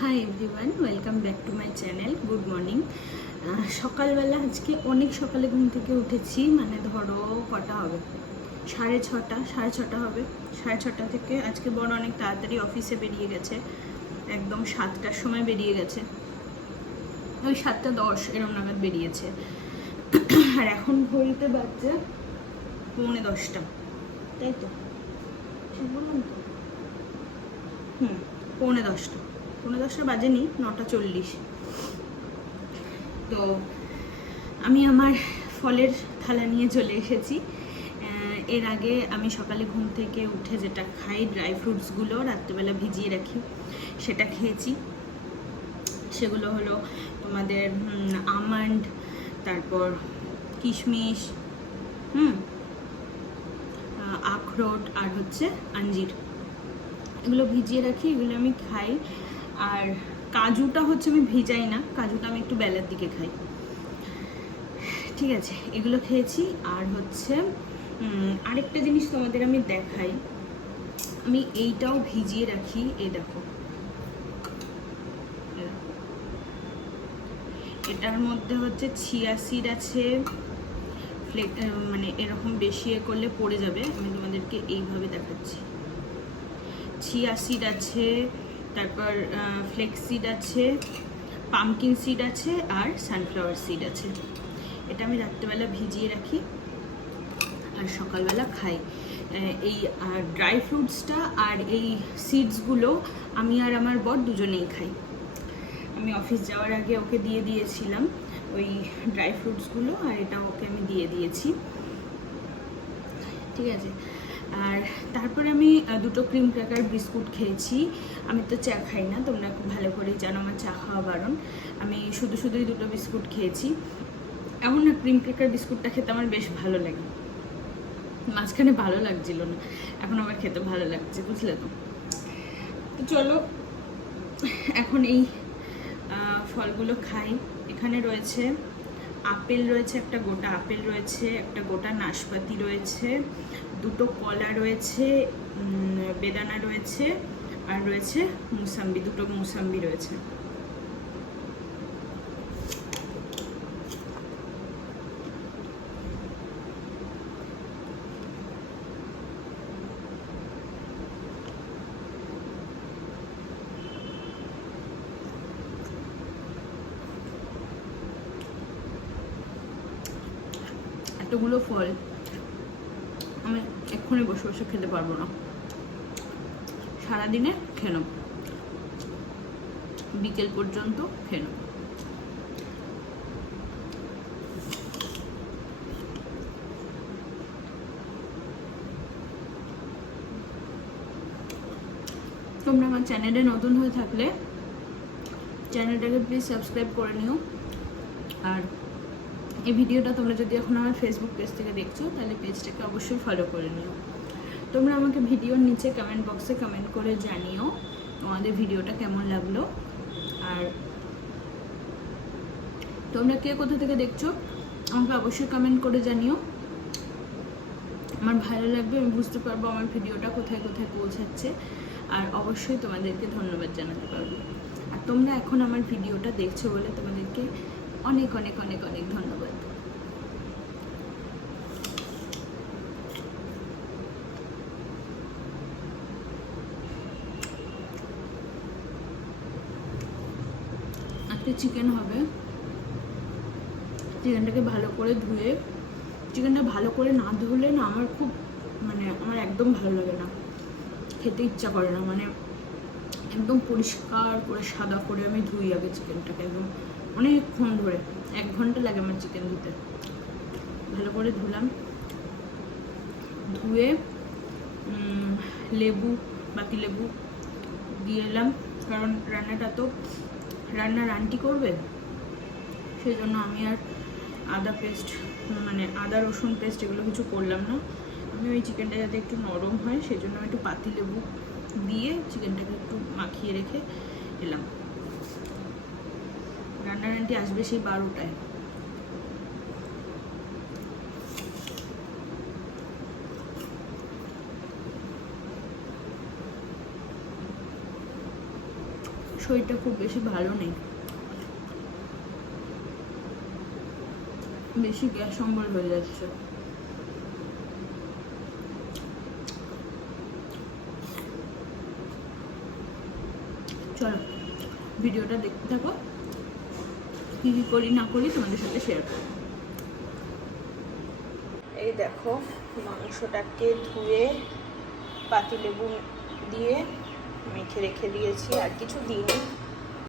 Hi everyone, welcome back to my channel. Good morning. সকালবেলা আজকে অনেক সকালে ঘুম থেকে উঠেছি, মানে ধরো কটা হবে, সাড়ে ছটা হবে। 6:30 থেকে আজকে বড় অনেক তাড়াতাড়ি অফিসে বেরিয়ে গেছে, একদম 7টার সময় বেরিয়ে গেছে, ওই 7:10 এরম নাগাদ বেরিয়েছে। আর এখন ঘড়িতে বাজছে 9:45, তাই তো ঠিক বললাম তো? 9:45 বাজেনি, 9:40। তো আমি আমার ফলের থালা নিয়ে চলে এসেছি। এর আগে আমি সকালে ঘুম থেকে উঠে যেটা খাই, ড্রাই ফ্রুটসগুলো রাত্রিবেলা ভিজিয়ে রাখি, সেটা খেয়েছি। সেগুলো হলো তোমাদের আমন্ড, তারপর কিশমিশ, আখরোট, আর হচ্ছে আঞ্জির। এগুলো ভিজিয়ে রাখি, এগুলো আমি খাই। আর কাজুটা হচ্ছে আমি ভিজাই না, কাজুটা আমি একটু বেলার দিকে খাই, ঠিক আছে? এগুলো খেয়েছি। আর হচ্ছে আরেকটা জিনিস তোমাদের আমি দেখাই, আমি এইটাও ভিজিয়ে রাখি। এই দেখো, এটার মধ্যে হচ্ছে চিয়া সিড আছে, মানে এরকম বেশি করলে পড়ে যাবে, আমি তোমাদেরকে এইভাবে দেখাচ্ছি। চিয়া সিড আছে, তারপর ফ্লেক্স সিড আছে, পামকিন সিড আছে, আর সানফ্লাওয়ার সিড আছে। এটা আমি রাত্রেবেলা ভিজিয়ে রাখি আর সকালবেলা খাই। এই ড্রাই ফ্রুটসটা আর এই সিডসগুলো আমি আর আমার বর দুজনেই খাই। আমি অফিস যাওয়ার আগে ওকে দিয়ে দিয়েছিলাম ওই ড্রাই ফ্রুটসগুলো, আর এটা ওকে আমি দিয়ে দিয়েছি, ঠিক আছে? আর তারপরে আমি দুটো ক্রিম ক্র্যাকার বিস্কুট খেয়েছি। আমি তো চা খাই না, তোমরা খুব ভালো করেই জানো আমার চা খাওয়া বারণ। আমি শুধুই দুটো বিস্কুট খেয়েছি। এমন না, ক্রিম ক্র্যাকার বিস্কুটটা খেতে আমার বেশ ভালো লাগে, মাঝখানে ভালো লাগছিল না, এখন আবার খেতে ভালো লাগছে, বুঝলে তো? তো চলো এখন এই ফলগুলো খাই। এখানে রয়েছে আপেল, রয়েছে একটা গোটা আপেল, রয়েছে একটা গোটা নাশপাতি, রয়েছে দুটো কলা, রয়েছে বেদানা, রয়েছে আর রয়েছে মুসাম্বি, দুটো মুসাম্বি রয়েছে। এতগুলো ফল আমি এক্ষুনি বসে বসে খেতে পারবো না, সারাদিনে খেয়ে নেব, বিকেল পর্যন্ত খেয়ে নেব। তোমরা আমার চ্যানেলে নতুন হয়ে থাকলে চ্যানেলটাকে প্লিজ সাবস্ক্রাইব করে নিও। আর এই ভিডিওটা তোমরা যদি এখন আমার ফেসবুক পেজ থেকে দেখছো, তাহলে পেজটাকে অবশ্যই ফলো করে নিও। তোমরা আমাকে ভিডিওর নিচে কমেন্ট বক্সে কমেন্ট করে জানিও তোমাদের ভিডিওটা কেমন লাগলো। আর তোমরা কে কোথা থেকে দেখছো আমাকে অবশ্যই কমেন্ট করে জানিও, আমার ভালো লাগবে, আমি বুঝতে পারবো আমার ভিডিওটা কোথায় কোথায় পৌঁছাচ্ছে। আর অবশ্যই তোমাদেরকে ধন্যবাদ জানাতে পারবো। আর তোমরা এখন আমার ভিডিওটা দেখছো বলে তোমাদেরকে অনেক অনেক অনেক অনেক ধন্যবাদ। আজকে চিকেন হবে, চিকেনটাকে ভালো করে ধুয়ে, চিকেনটা ভালো করে না ধুলে না আমার খুব, মানে আমার একদম ভালো লাগে না, খেতে ইচ্ছা করে না, মানে একদম পরিষ্কার করে সাদা করে আমি ধুই আগে চিকেনটাকে, একদম অনেকক্ষণ ধরে, 1 ঘন্টা লাগে আমার চিকেন ধুতে। ভালো করে ধুলাম, ধুয়ে লেবু, বাকি লেবু দিয়ে এলাম, কারণ রান্নাটা তো রান্নার আন্টি করবে, সেই জন্য আমি আর আদা পেস্ট, মানে আদা রসুন পেস্ট এগুলো কিছু করলাম না। আমি ওই চিকেনটা যাতে একটু নরম হয় সেই জন্য একটু পাতি লেবু দিয়ে চিকেনটাকে একটু মাখিয়ে রেখে এলাম। রান্নার আন্টি আসবে সেই 12টায়। শরীরটা খুব বেশি ভালো নেই, বেশি গ্যাস অম্বল হয়ে যাচ্ছে। চলো ভিডিওটা দেখতে থাকো, কি কি করি না করি তোমাদের সাথে শেয়ার করো। এই দেখো মাংসটাকে ধুয়ে পাতিলেবু দিয়ে মেখে রেখে দিয়েছি, আর কিছু দিইনি।